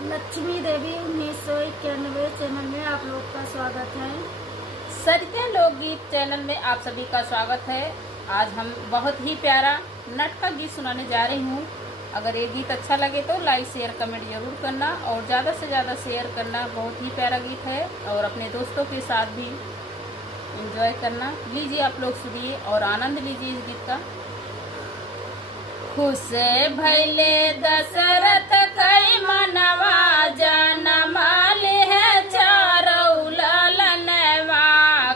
लक्ष्मी देवी 1991 channel में आप लोग का स्वागत है। सरिता लोकगीत चैनल में आप सभी का स्वागत है। आज हम बहुत ही प्यारा नट का गीत सुनाने जा रही हूँ। अगर ये गीत अच्छा लगे तो लाइक शेयर कमेंट जरूर करना और ज़्यादा से ज़्यादा शेयर करना। बहुत ही प्यारा गीत है और अपने दोस्तों के साथ भी एंजॉय करना। लीजिए आप लोग सुनिए और आनंद लीजिए इस गीत का। खुश भैले दशरथ कई मनवा जनमाल है चारौ ललनवा।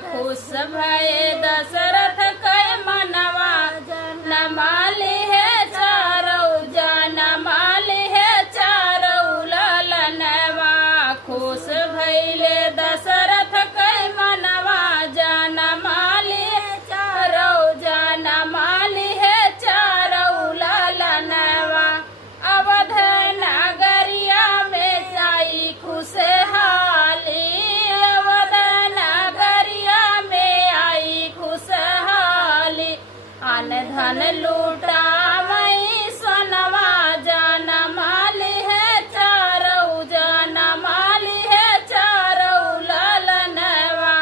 खुश भये दशरथ कई मनवा जनमाल है चारौ जनमाल है चारौ ललनवा। खुश भैले दशरथ कई मनवा जनमाल है चारौ जनमाल है चारौ ललनवा। अवध नगरिया में जाई खुशहाली, अवध नगरिया में आई खुशहाली। अन धन लूटावई सोनवा जनमाल है चारौ जनमाल है चारौ ललनवा।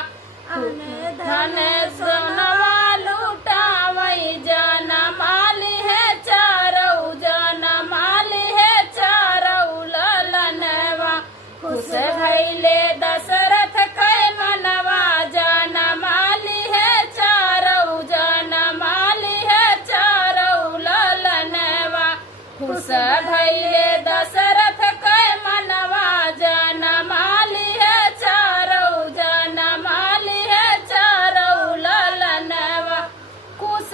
अन धन सोनवा लूटावई जनमाल है चारौ जनमाल है चारौ ललनवा। खुश भैले दशरथ कई मनवा जनमाल है चारौ जनमाल है चारौ ललनवा। खुश भैले दशरथ कई मनवा जनमाल है चारौ जनमाल है चारौ ललनवा। खुश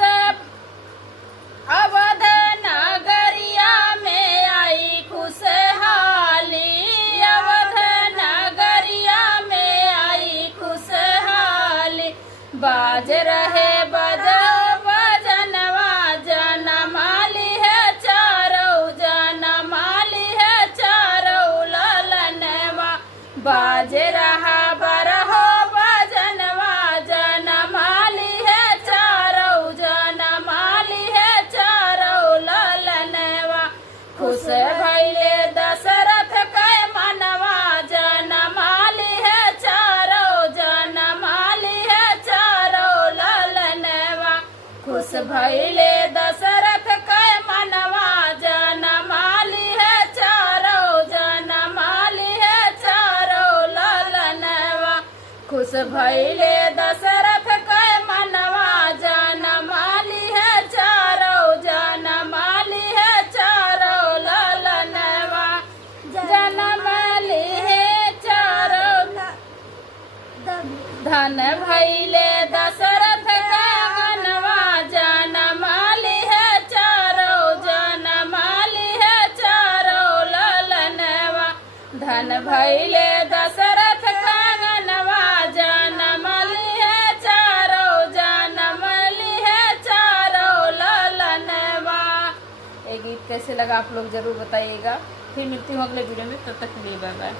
अवध नगरिया में आई खुशहाली, अवध नगरिया में आई खुशहाली। बाज रहे बजो बजनवा जनमाल है चारौ जनमाल है चारौ ललनवा। बाज रहा बरहो बजनवा जनमाल है चारौ जनमाल है चारौ ललनवा। खुश भैले दशरथ कई मनवा जनमाल है चारौ जनमाल है चारौ ललनवा। खुश भैले दशरथ कई मनवा जनमाल है चारौ जनमाल है चारौ ललनवा। खुश भैले दशरथ कई मनवा जनमाल है चारौ जनमाल है चारौ ललनवा। जनमाल है चारौ धन भैले दशरथ गगनवा जनमाल है चारौ जनमाल है चारौ ललनवा। धन भैले दशरथ गगनवा जनमाल है चारौ जनमाल है चारौ ललनवा। ये गीत कैसे लगा आप लोग जरूर बताइएगा। फिर मिलती हूँ अगले वीडियो में, तब तक के लिए बाय बाय।